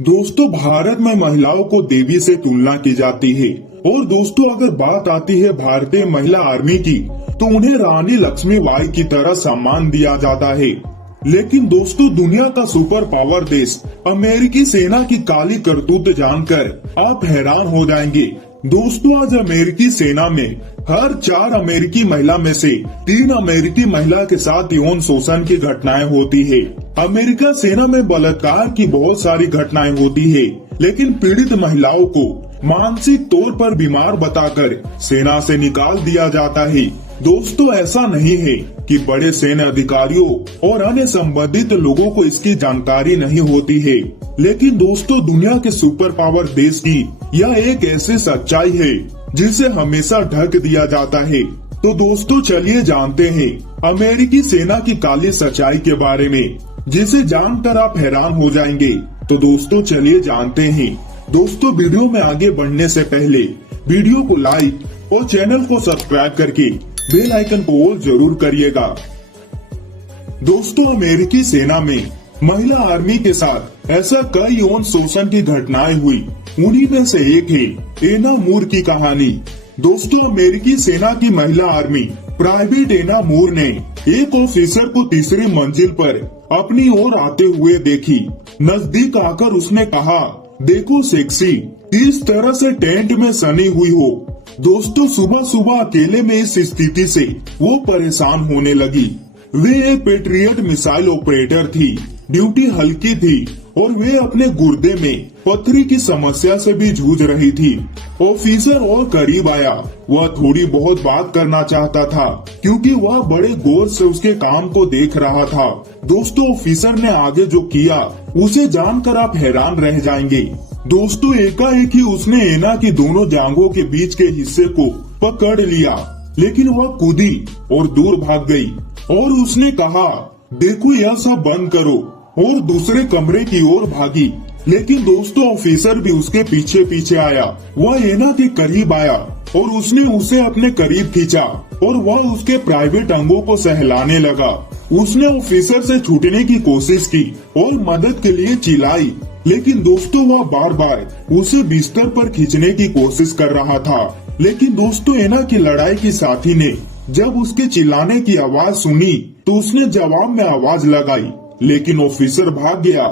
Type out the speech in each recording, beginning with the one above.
दोस्तों, भारत में महिलाओं को देवी से तुलना की जाती है। और दोस्तों, अगर बात आती है भारतीय महिला आर्मी की, तो उन्हें रानी लक्ष्मीबाई की तरह सम्मान दिया जाता है। लेकिन दोस्तों, दुनिया का सुपर पावर देश अमेरिकी सेना की काली करतूत जानकर आप हैरान हो जाएंगे। दोस्तों, आज अमेरिकी सेना में हर 4 अमेरिकी महिला में से 3 अमेरिकी महिला के साथ यौन शोषण की घटनाएं होती है। अमेरिका सेना में बलात्कार की बहुत सारी घटनाएं होती है, लेकिन पीड़ित महिलाओं को मानसिक तौर पर बीमार बताकर सेना से निकाल दिया जाता है। दोस्तों, ऐसा नहीं है कि बड़े सैन्य अधिकारियों और अन्य संबंधित लोगों को इसकी जानकारी नहीं होती है, लेकिन दोस्तों, दुनिया के सुपर पावर देश की यह एक ऐसी सच्चाई है जिसे हमेशा ढक दिया जाता है। तो दोस्तों, चलिए जानते हैं अमेरिकी सेना की काली सच्चाई के बारे में, जिसे जानकर आप हैरान हो जाएंगे। तो दोस्तों, चलिए जानते हैं। दोस्तों, वीडियो में आगे बढ़ने से पहले वीडियो को लाइक और चैनल को सब्सक्राइब करके बेल आइकन को ऑल जरूर करिएगा। दोस्तों, अमेरिकी सेना में महिला आर्मी के साथ ऐसा कई यौन शोषण की घटनाएं हुई। उन्हीं में से एक है एना मूर की कहानी। दोस्तों, अमेरिकी सेना की महिला आर्मी प्राइवेट एना मूर ने एक ऑफिसर को तीसरी मंजिल पर अपनी ओर आते हुए देखी। नजदीक आकर उसने कहा, देखो सेक्सी, किस तरह से टेंट में सनी हुई हो। दोस्तों, सुबह सुबह अकेले में इस स्थिति से वो परेशान होने लगी। वे एक पेट्रियट मिसाइल ऑपरेटर थी। ड्यूटी हल्की थी और वे अपने गुर्दे में पथरी की समस्या से भी जूझ रही थी। ऑफिसर और करीब आया। वह थोड़ी बहुत बात करना चाहता था, क्योंकि वह बड़े गौर से उसके काम को देख रहा था। दोस्तों, ऑफिसर ने आगे जो किया उसे जानकर आप हैरान रह जाएंगे। दोस्तों, एकाएक ही उसने एना की दोनों जांघों के बीच के हिस्से को पकड़ लिया, लेकिन वह कूदी और दूर भाग गई। और उसने कहा, देखो, यह सब बंद करो, और दूसरे कमरे की ओर भागी। लेकिन दोस्तों, ऑफिसर भी उसके पीछे पीछे आया। वह एना के करीब आया और उसने उसे अपने करीब खींचा और वह उसके प्राइवेट अंगों को सहलाने लगा। उसने ऑफिसर से छूटने की कोशिश की और मदद के लिए चिल्लाई, लेकिन दोस्तों, वह बार बार उसे बिस्तर पर खींचने की कोशिश कर रहा था। लेकिन दोस्तों, एना की लड़ाई की साथी ने जब उसके चिल्लाने की आवाज सुनी तो उसने जवाब में आवाज लगाई, लेकिन ऑफिसर भाग गया।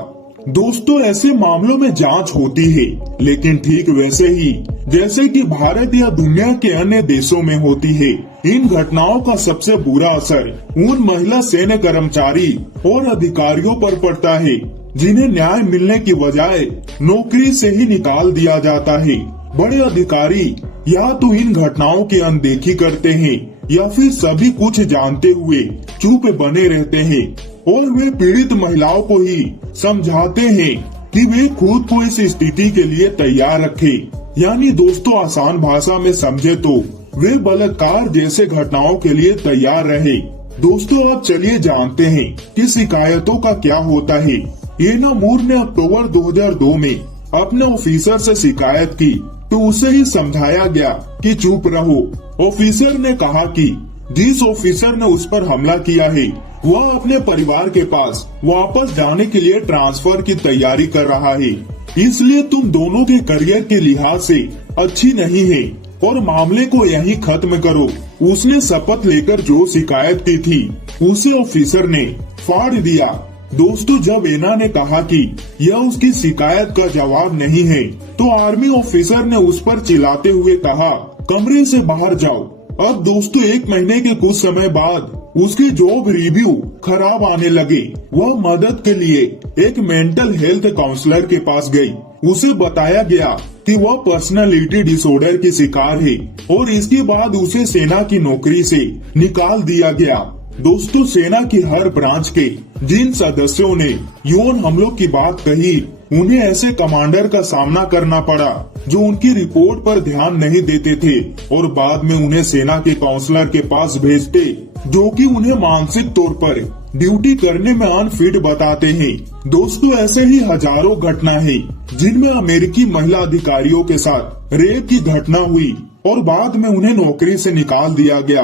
दोस्तों, ऐसे मामलों में जांच होती है, लेकिन ठीक वैसे ही जैसे कि भारत या दुनिया के अन्य देशों में होती है। इन घटनाओं का सबसे बुरा असर उन महिला सैन्य कर्मचारी और अधिकारियों पर पड़ता है, जिन्हें न्याय मिलने की बजाय नौकरी से ही निकाल दिया जाता है। बड़े अधिकारी या तो इन घटनाओं की अनदेखी करते हैं या फिर सभी कुछ जानते हुए चुप बने रहते हैं, और वे पीड़ित महिलाओं को ही समझाते हैं कि वे खुद को इस स्थिति के लिए तैयार रखें। यानी दोस्तों, आसान भाषा में समझे तो वे बलात्कार जैसे घटनाओं के लिए तैयार रहे। दोस्तों, अब चलिए जानते हैं कि शिकायतों का क्या होता है। एना मूर ने अक्टूबर 2002 में अपने ऑफिसर से शिकायत की, तो उसे ही समझाया गया कि चुप रहो। ऑफिसर ने कहा कि जिस ऑफिसर ने उस पर हमला किया है वह अपने परिवार के पास वापस जाने के लिए ट्रांसफर की तैयारी कर रहा है, इसलिए तुम दोनों के करियर के लिहाज से अच्छी नहीं है और मामले को यहीं खत्म करो। उसने शपथ लेकर जो शिकायत की थी उसे ऑफिसर ने फाड़ दिया। दोस्तों, जब एना ने कहा कि यह उसकी शिकायत का जवाब नहीं है, तो आर्मी ऑफिसर ने उस पर चिल्लाते हुए कहा, कमरे से बाहर जाओ। अब दोस्तों, 1 महीने के कुछ समय बाद उसकी जॉब रिव्यू खराब आने लगे। वह मदद के लिए एक मेंटल हेल्थ काउंसलर के पास गई। उसे बताया गया कि वह पर्सनालिटी डिसऑर्डर की शिकार है और इसके बाद उसे सेना की नौकरी से निकाल दिया गया। दोस्तों, सेना की हर ब्रांच के जिन सदस्यों ने यौन हमलों की बात कही, उन्हें ऐसे कमांडर का सामना करना पड़ा जो उनकी रिपोर्ट पर ध्यान नहीं देते थे और बाद में उन्हें सेना के काउंसलर के पास भेजते, जो कि उन्हें मानसिक तौर पर ड्यूटी करने में अनफिट बताते हैं। दोस्तों, ऐसे ही हजारों घटना है जिनमें अमेरिकी महिला अधिकारियों के साथ रेप की घटना हुई और बाद में उन्हें नौकरी से निकाल दिया गया।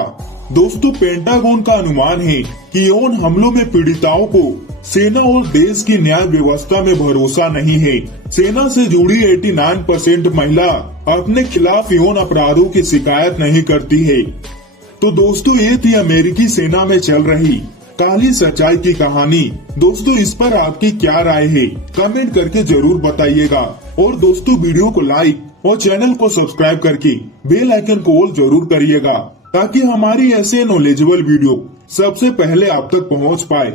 दोस्तों पेंटागन का अनुमान है कि यौन हमलों में पीड़िताओं को सेना और देश की न्याय व्यवस्था में भरोसा नहीं है। सेना से जुड़ी 89% महिला अपने खिलाफ यौन अपराधों की शिकायत नहीं करती है। तो दोस्तों ये थी अमेरिकी सेना में चल रही काली सच्चाई की कहानी। दोस्तों इस पर आपकी क्या राय है, कमेंट करके जरूर बताइएगा। और दोस्तों वीडियो को लाइक और चैनल को सब्सक्राइब करके बेल आइकन को ऑल जरूर करिएगा, ताकि हमारी ऐसे नॉलेजेबल वीडियो सबसे पहले आप तक पहुंच पाए।